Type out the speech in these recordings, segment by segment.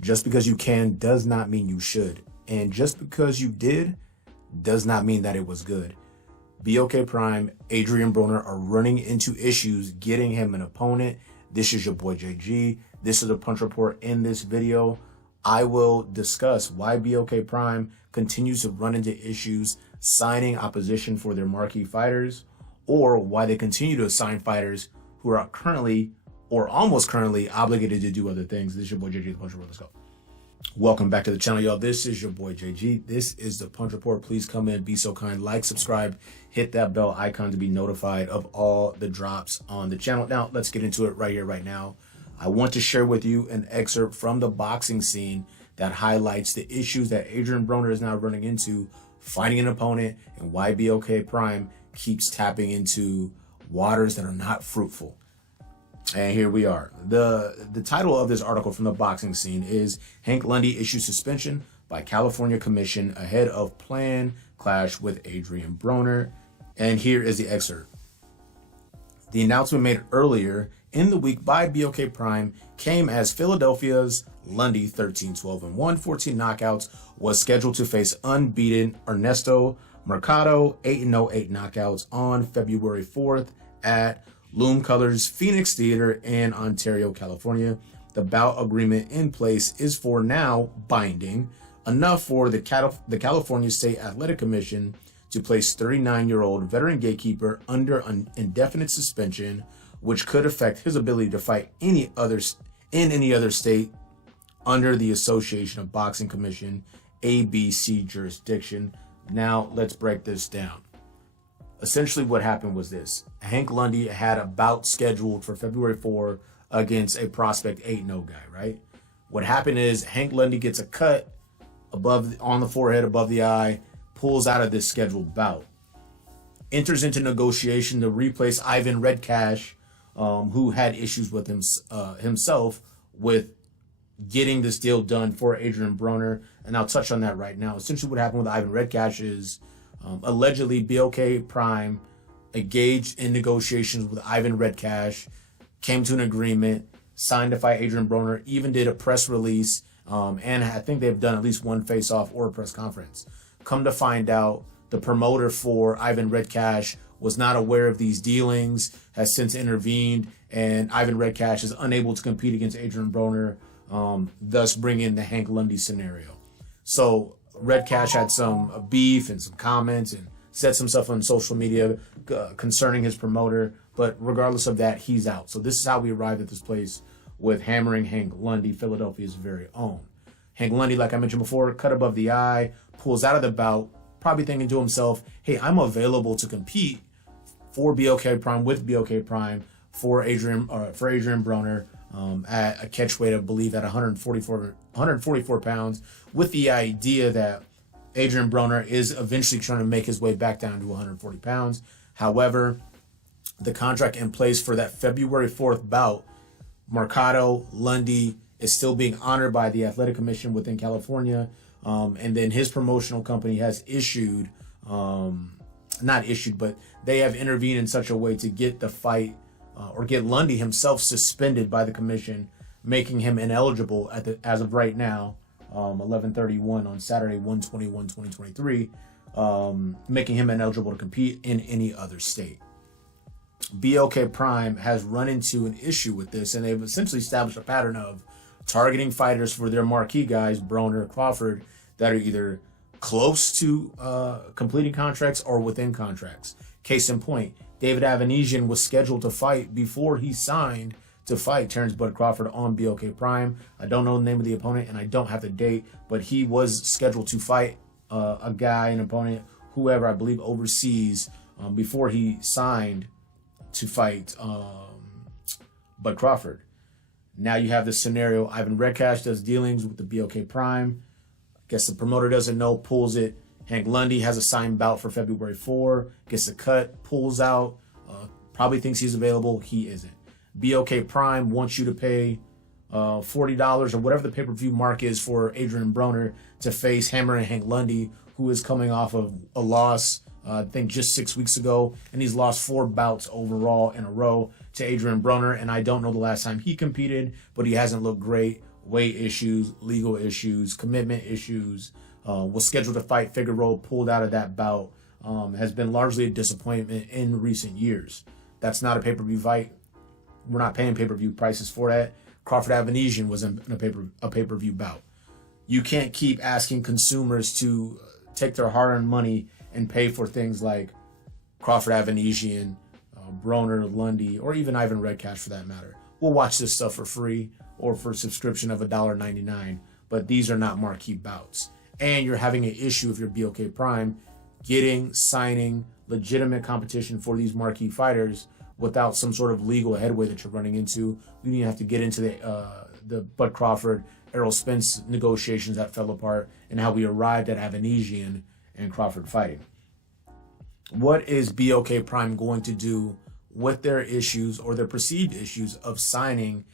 Just because you can does not mean you should. And just because you did does not mean that it was good. BLK Prime, Adrien Broner are running into issues getting him an opponent. This is your boy JG. This is a Punch Report. In this video, I will discuss why BLK Prime continues to run into issues signing opposition for their marquee fighters, or why they continue to assign fighters who are currently or almost currently obligated to do other things. This is your boy JG, the Punch Report. Let's go. Welcome back to the channel, y'all. This is your boy JG. This is the Punch Report. Please come in, be so kind, like, subscribe, hit that bell icon to be notified of all the drops on the channel. Now, let's get into it right here, right now. I want to share with you an excerpt from the boxing scene that highlights the issues that Adrien Broner is now running into finding an opponent and why BLK Prime keeps tapping into waters that are not fruitful. And here we are. The title of this article from the boxing scene is Hank Lundy Issues Suspension by California Commission Ahead of Planned Clash with Adrien Broner. And here is the excerpt. The announcement made earlier in the week by BLK Prime came as Philadelphia's Lundy, 13-12-1, 14 knockouts, was scheduled to face unbeaten Ernesto Mercado, 8-0, 8 knockouts on February 4th at Loom Colors Phoenix Theater in Ontario, California. The bout agreement in place is for now binding, enough for the California State Athletic Commission to place 39-year-old veteran gatekeeper under an indefinite suspension, which could affect his ability to fight in any other state under the Association of Boxing Commission ABC jurisdiction. Now let's break this down. Essentially what happened was this. Hank Lundy had a bout scheduled for February 4 against a prospect 8-0 guy, right? What happened is Hank Lundy gets a cut on the forehead, above the eye, pulls out of this scheduled bout, enters into negotiation to replace Ivan Redcash, who had issues with himself with getting this deal done for Adrien Broner. And I'll touch on that right now. Essentially what happened with Ivan Redcash is allegedly BLK Prime engaged in negotiations with Ivan Redcash, came to an agreement, signed to fight Adrien Broner, even did a press release, and I think they've done at least one face-off or a press conference. Come to find out, the promoter for Ivan Redcash was not aware of these dealings, has since intervened, and Ivan Redcash is unable to compete against Adrien Broner, thus bringing in the Hank Lundy scenario. So Redcash had some beef and some comments and said some stuff on social media concerning his promoter, but regardless of that, he's out. So this is how we arrived at this place with hammering Hank Lundy, Philadelphia's very own. Hank Lundy, like I mentioned before, cut above the eye, pulls out of the bout, probably thinking to himself, hey, I'm available to compete for BLK Prime, with BLK Prime, for Adrien Broner at a catch weight, I believe, at 144 pounds, with the idea that Adrien Broner is eventually trying to make his way back down to 140 pounds. However, the contract in place for that February 4th bout, Mercado Lundy is still being honored by the Athletic Commission within California. And then his promotional company has issued, not issued, but they have intervened in such a way to get the fight or get Lundy himself suspended by the commission, making him ineligible as of right now, 11/31 on Saturday, 1/21/2023, making him ineligible to compete in any other state. BLK Prime has run into an issue with this, and they've essentially established a pattern of targeting fighters for their marquee guys, Broner, Crawford, that are either close to completing contracts or within contracts. Case in point, David Avanesian was scheduled to fight before he signed to fight Terrence Bud Crawford on BLK Prime. I don't know the name of the opponent and I don't have the date, but he was scheduled to fight a guy, an opponent, whoever, I believe overseas, before he signed to fight Bud Crawford. Now you have this scenario. Ivan Redcash does dealings with the BLK Prime. I guess the promoter doesn't know, pulls it. Hank Lundy has a signed bout for February 4, gets a cut, pulls out, probably thinks he's available. He isn't. BLK Prime wants you to pay $40 or whatever the pay-per-view mark is for Adrien Broner to face Hammer and Hank Lundy, who is coming off of a loss, I think just 6 weeks ago, and he's lost 4 bouts overall in a row to Adrien Broner, and I don't know the last time he competed, but he hasn't looked great weight issues, legal issues, commitment issues. Was scheduled to fight Figueroa, pulled out of that bout. Has been largely a disappointment in recent years. That's not a pay-per-view fight. We're not paying pay-per-view prices for that. Crawford Avanesian was in a pay-per-view bout. You can't keep asking consumers to take their hard-earned money and pay for things like Crawford Avanesian, Broner, Lundy, or even Ivan Redcash for that matter. We'll watch this stuff for free or for a subscription of $1.99, but these are not marquee bouts. And you're having an issue if you're BLK Prime signing legitimate competition for these marquee fighters without some sort of legal headway that you're running into. We didn't have to get into the Bud Crawford, Errol Spence negotiations that fell apart and how we arrived at Avanesian and Crawford fighting. What is BLK Prime going to do with their issues or their perceived issues of signing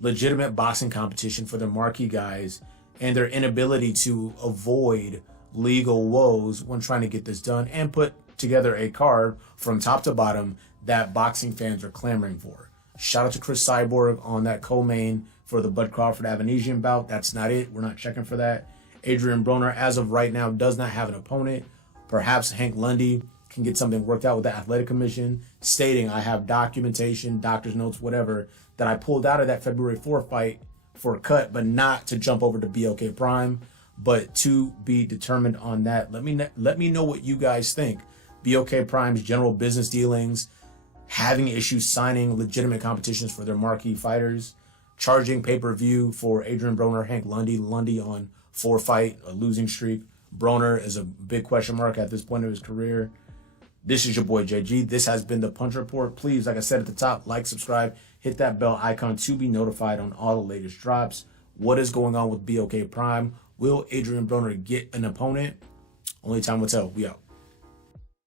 legitimate boxing competition for their marquee guys and their inability to avoid legal woes when trying to get this done and put together a card from top to bottom that boxing fans are clamoring for? Shout out to Chris Cyborg on that co-main for the Bud Crawford Avanesian bout. That's not it. We're not checking for that. Adrien Broner, as of right now, does not have an opponent. Perhaps Hank Lundy can get something worked out with the athletic commission stating I have documentation, doctor's notes, whatever, that I pulled out of that February 4th fight for a cut, but not to jump over to BLK Prime, but to be determined on that. Let me know what you guys think. BLK Prime's general business dealings, having issues signing legitimate competitions for their marquee fighters, charging pay-per-view for Adrien Broner, Hank Lundy on 4-fight, a losing streak. Broner is a big question mark at this point of his career. This is your boy JG. This has been the Punch Report. Please, like I said at the top, like, subscribe, hit that bell icon to be notified on all the latest drops. What is going on with BLK Prime? Will Adrien Broner get an opponent? Only time will tell. We out.